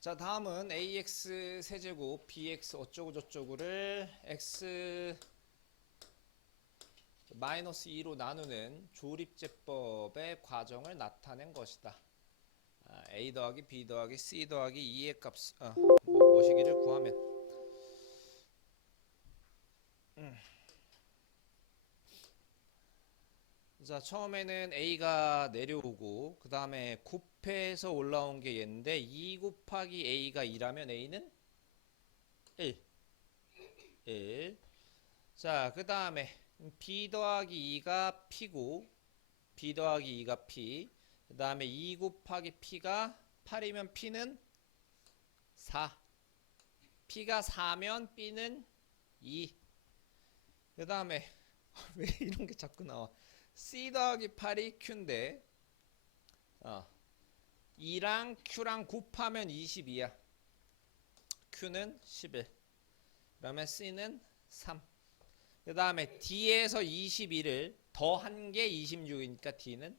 자 다음은 ax 세제곱 bx 어쩌고 저쩌고를 x 마이너스 2로 나누는 조립제법의 과정을 나타낸 것이다. 아, a 더하기 b 더하기 c 더하기 2의 값 어, 뭐, 뭐시기를 구하면 음. 자 처음에는 a가 내려오고 그 다음에 곱해서 올라온 게 얘인데 2 곱하기 a가 2라면 a는 1 1 자, 그 다음에 b 더하기 2가 p고 b 더하기 2가 p. 그 다음에 2 곱하기 p가 8이면 p는 4 p가 4면 b는 2그 다음에 왜 이런 게 자꾸 나와 c 더하기 8이 q인데 어, 2랑 q랑 곱하면 22야. q는 11 그러면 c는 3 그 다음에 D에서 21을 더한 게 26이니까 D는